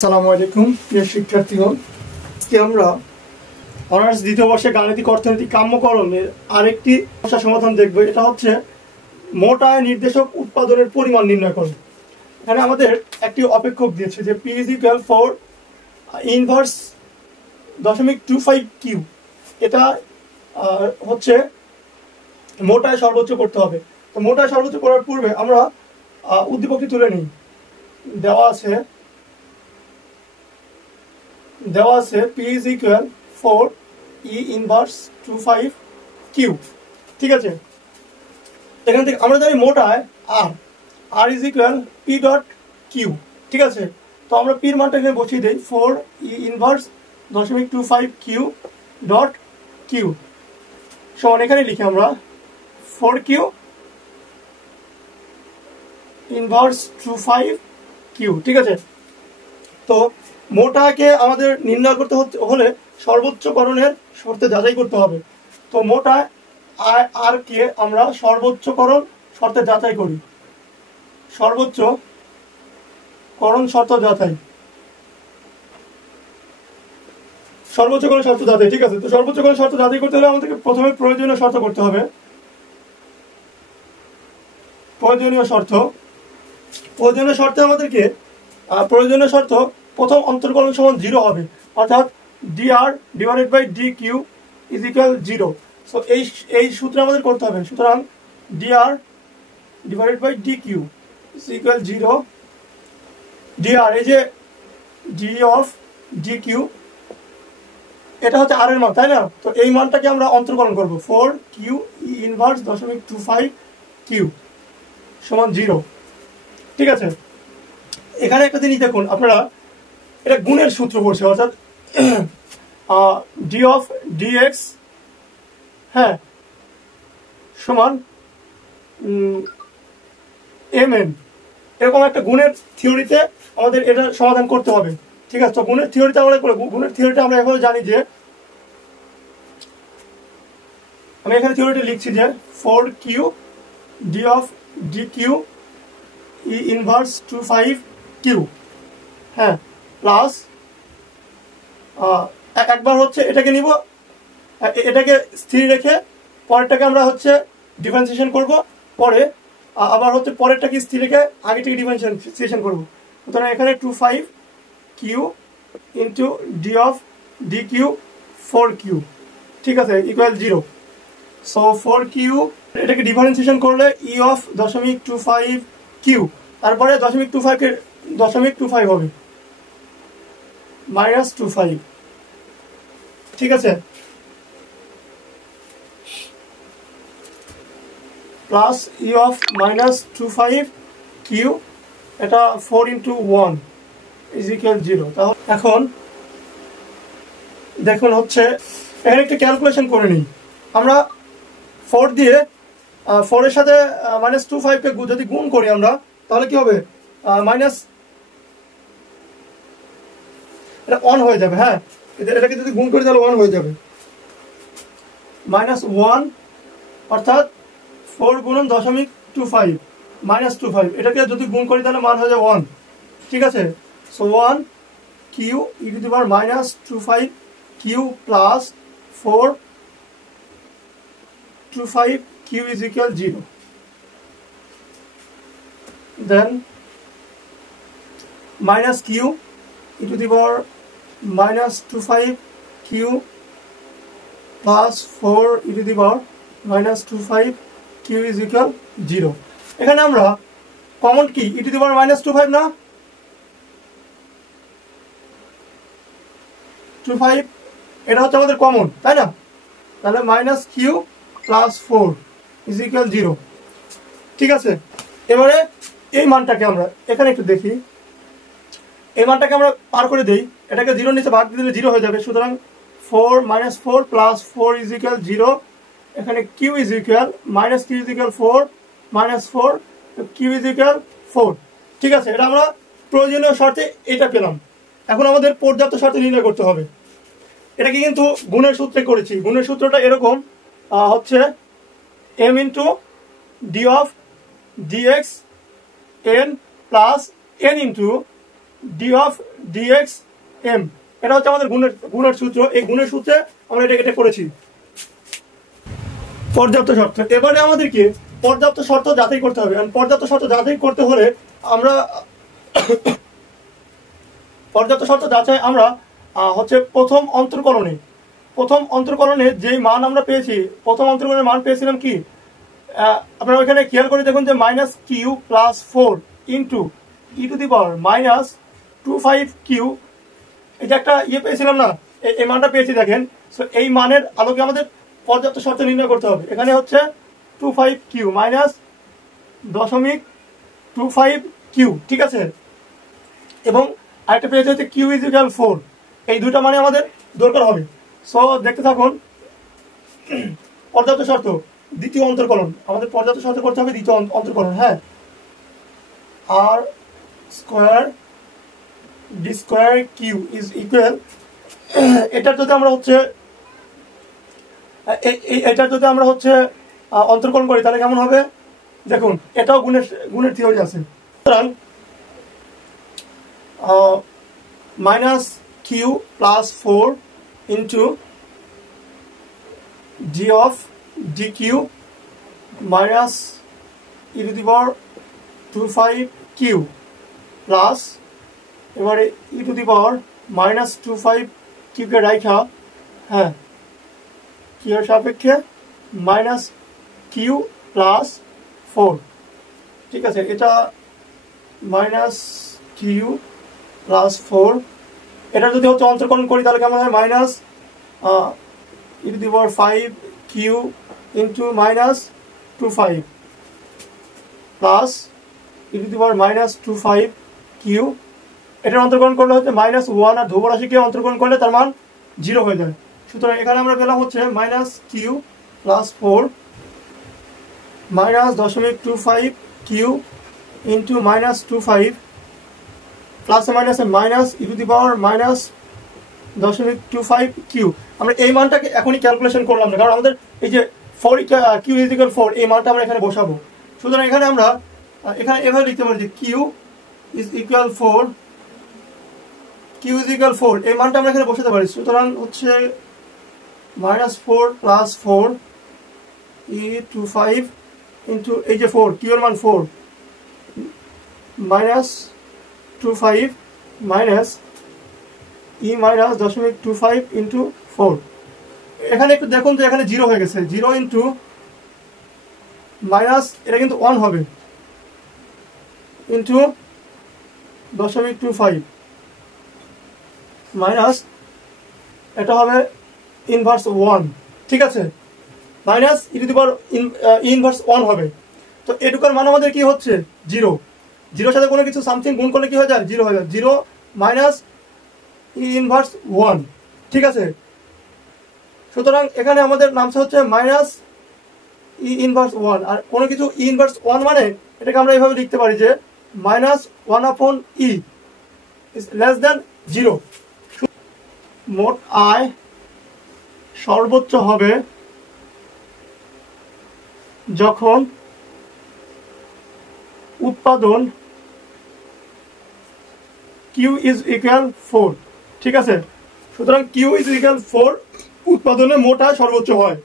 আসসালামু আলাইকুম প্রিয় শিক্ষার্থীগণ, আজকে আমরা অনার্স দ্বিতীয় বর্ষে গাণিতিক অর্থনীতি কাম্যকরণের আরেকটি সমস্যা সমাধান দেখব। এটা হচ্ছে মোট আয় নির্দেশক উৎপাদনের পরিমাণ নির্ণয় করো। এখানে আমাদের একটি অপেক্ষক দিয়েছে যে p is equal four inverse 0.25 q. এটা হচ্ছে মোট আয় সর্বোচ্চ করতে হবে। তো মোট আয় সর্বোচ্চ করার পূর্বে আমরা উদ্দীপকটি তুলে নিই। দেওয়া আছে P is equal 4 E inverse 25 Q। ঠিক আছে, এখান থেকে আমরা জানি মোট আয় R is equal P dot Q। ঠিক আছে, তো আমরা P এর মানটা এখানে বসিয়ে দেই 4 E inverse 0.25 Q dot Q সমান এখানে লিখি আমরা 4Q inverse 25 Q। ঠিক আছে, তো মোট আয়কে আমাদের নির্ণয় করতে হলে সর্বোচ্চকরণের শর্তে যাচাই করতে হবে। তো মোট আয় আর কে আমরা সর্বোচ্চকরণ শর্তে যাচাই করি। সর্বোচ্চকরণ শর্ত যাচাই। ঠিক আছে, তো সর্বোচ্চকরণ শর্ত যাচাই করতে হলে আমাদেরকে প্রথমে প্রয়োজনীয় শর্ত করতে হবে। প্রয়োজনীয় শর্তে আমাদেরকে প্রয়োজনীয় শর্ত প্রথম অন্তর্কলন সমান 0 হবে, অর্থাৎ dr divided by dq is equal 0। So এই সূত্রে আমাদের করতে হবে। সুতরাং dr divided by dq is equal 0। dr এই যে d অফ dq এটা হচ্ছে r এর মান, তাই না? তো এই মানটাকে আমরা অন্তর্কলন করব 4q e ইনভার্স 0.25 q সমান 0। ঠিক আছে, এখানে একটা জিনিস দেখুন, আপনারা এটা গুণের সূত্র পড়ছে, অর্থাৎ d অফ dx হ্যাঁ সমান mn, এরকম একটা গুণের থিওরিতে আমাদের এটা সমাধান করতে হবে। ঠিক আছে, তো গুণের থিওরিটা আমরা এভাবে জানি যে আমি এখানে থিওরিটা লিখছি যে 4q d of dq e inverse 25 q হ্যাঁ প্লাস একবার হচ্ছে এটাকে নিব, এটাকে স্থির রেখে পরেরটাকে আমরা হচ্ছে ডিফারেন্সিয়েশন করব, পরে আবার হচ্ছে পরেরটাকে স্থির রেখে আগেটাকে ডিফারেন্সিয়েশন করব। সুতরাং এখানে 25 q into d of dq 4q। ঠিক আছে, ইকুয়াল 0। সো 4q এটাকে ডিফারেন্সিয়েশন করলে e অফ 0.25 q, তারপরে 0.25 হবে -25। ঠিক আছে, প্লাস ই অফ -25 কিউ, এটা 4 ইন্টু 1 ইজ ইকুয়াল 0। তাহলে এখন দেখুন হচ্ছে এখানে একটা ক্যালকুলেশন করে নিই আমরা। 4 দিয়ে 4 এর সাথে -25 কে যদি গুণ করি আমরা, তাহলে কি হবে? এটা 1 হয়ে যাবে। হ্যাঁ, এটাকে যদি গুণ করি তাহলে 1 হয়ে যাবে। -1 অর্থাৎ 4 গুণন 0.25 -25, এটাকে যদি গুণ করি তাহলে মান হয়ে যাবে 1। ঠিক আছে, so 1 q e to the power -25 q plus 425 q is equal 0। Then minus q e to the power -25 q plus 4 e to the power -25 q is equal 0। এখানে আমরা কমন কি ই টু দি পাওয়ার -25 না, 25 এটা হচ্ছে আমাদের common, তাই না? তাহলে minus q plus 4 is equal 0। ঠিক আছে, এবারে এই মানটাকে আমরা এখানে একটু দেখি। এই মানটাকে আমরা পার করে দেই, এটাকে 0 নিচে ভাগ দিলে 0 হয়ে যাবে। সুতরাং 4 -4 প্লাস 4 ইজ ইকুয়াল 0। এখানে q is equal -q is equal 4 -4 q is equal 4। ঠিক আছে, এটা আমরা প্রয়োজনীয় শর্তে এটা পেলাম। এখন আমাদের পর্যাপ্ত শর্তে নির্ণয় করতে হবে। এটাকে কিন্তু গুণের সূত্রে করেছি। গুণের সূত্রটা এরকম হচ্ছে m into d of dx n plus n into d of dx m. এটা হচ্ছে আমাদের গুণের সূত্র। এই গুণের সূত্রে আমরা এটা করেছি। পর্যাপ্ত শর্ত, এবারে আমাদেরকে পর্যাপ্ত শর্ত যাচাই করতে হবে। পর্যাপ্ত শর্ত যাচাই করতে হলে আমরা পর্যাপ্ত শর্ত যাচাই আমরা হচ্ছে প্রথম অন্তর্কলনে যেই মান আমরা পেয়েছি, প্রথম অন্তর্কলনের মান পেয়েছিলাম কি, আপনারা ওইখানে খেয়াল করে দেখুন যে minus q plus 4 into e to the power minus 25 q, এই যে একটা পেয়েছিলাম না, এই মানটা পেয়েছি দেখেন। সো এই মানের আলোকে আমাদের পর্যাপ্ত শর্ত নির্ণয় করতে হবে। এখানে হচ্ছে 25 কিউ মাইনাস 0.25 কিউ, ঠিক আছে। এবং আরেকটা পেয়েছে হচ্ছে কিউ ইজ ইকুয়াল 4। এই দুটো মানে আমাদের দরকার হবে। সো দেখতে থাকুন। পর্যাপ্ত শর্ত দ্বিতীয় অন্তর্কলন, আমাদের পর্যাপ্ত শর্ত করতে হবে দ্বিতীয় অন্তর্কলন। হ্যাঁ, আর square d square q is equal, এটার যদি আমরা হচ্ছে অন্তর্কলন করি তাহলে কেমন হবে দেখুন। এটাও গুণের থিওরি আছে। সুতরাং minus q plus 4 into d of d q minus e to the power 25 q plus, এবারে e to the power minus 25 কিউকে রাইখা, হ্যাঁ, কিউর সাপেক্ষে মাইনাস কিউ প্লাস 4, ঠিক আছে। এটা মাইনাস কিউ প্লাস 4, এটা যদি হচ্ছে অন্তর্কলন করি তাহলে কেমন হয়, minus e to the power 5 q into minus 25 plus e to the power minus 25 q. এটার অন্তর্কলন করলে হচ্ছে মাইনাস 1, আর ধ্রুব রাশিকে অন্তর্কলন করলে তার মান 0 হয়ে যায়। সুতরাং এখানে আমরা পেলাম হচ্ছে minus q plus 4 minus 0.25 q into minus 25 plus minus minus e to the power minus 0.25 q. আমরা এই মানটাকে এখনই ক্যালকুলেশন করলাম না, কারণ আমাদের এই যে 4 কিউ ইজ ইকুয়াল 4 এই মানটা আমরা এখানে বসাবো। সুতরাং এখানে আমরা এভাবে লিখতে পারি যে q is equal 4, q is equal 4 এই মানটা আমরা এখানে বসাতে পারি। সুতরাং হচ্ছে মাইনাস 4 প্লাস 4 ই 25 ইন্টু এই যে 4, কিউ এর মান 4 minus 25 minus E minus 0.25 into 4। এখানে একটু দেখুন তো, এখানে 0 হয়ে গেছে, 0 ইন্টু মাইনাস, এটা কিন্তু 1 হবে, ইন্টু 0.25 মাইনাস, এটা হবে ইনভার্স 1, ঠিক আছে। Minus e to the power inverse 1 হবে। তো এটুকার মান আমাদের কি হচ্ছে 0, 0 সাথে কোনো কিছু সামথিং গুণ করলে কি হয়ে যায়, 0 হয়ে যায়। 0 মাইনাস ই ইনভার্স 1, ঠিক আছে। সুতরাং এখানে আমাদের নামছে হচ্ছে মাইনাস ই ইনভার্স 1, আর কোনো কিছু ই ইনভার্স 1 মানে এটাকে আমরা এইভাবে লিখতে পারি যে minus 1/e is less than 0। মোট আয় সর্বোচ্চ হবে যখন উৎপাদন কিউ ইজ ইকুয়াল 4, ঠিক আছে। সুতরাং কিউ ইজ ইকুয়াল 4 উৎপাদনে মোট আয় সর্বোচ্চ হয়।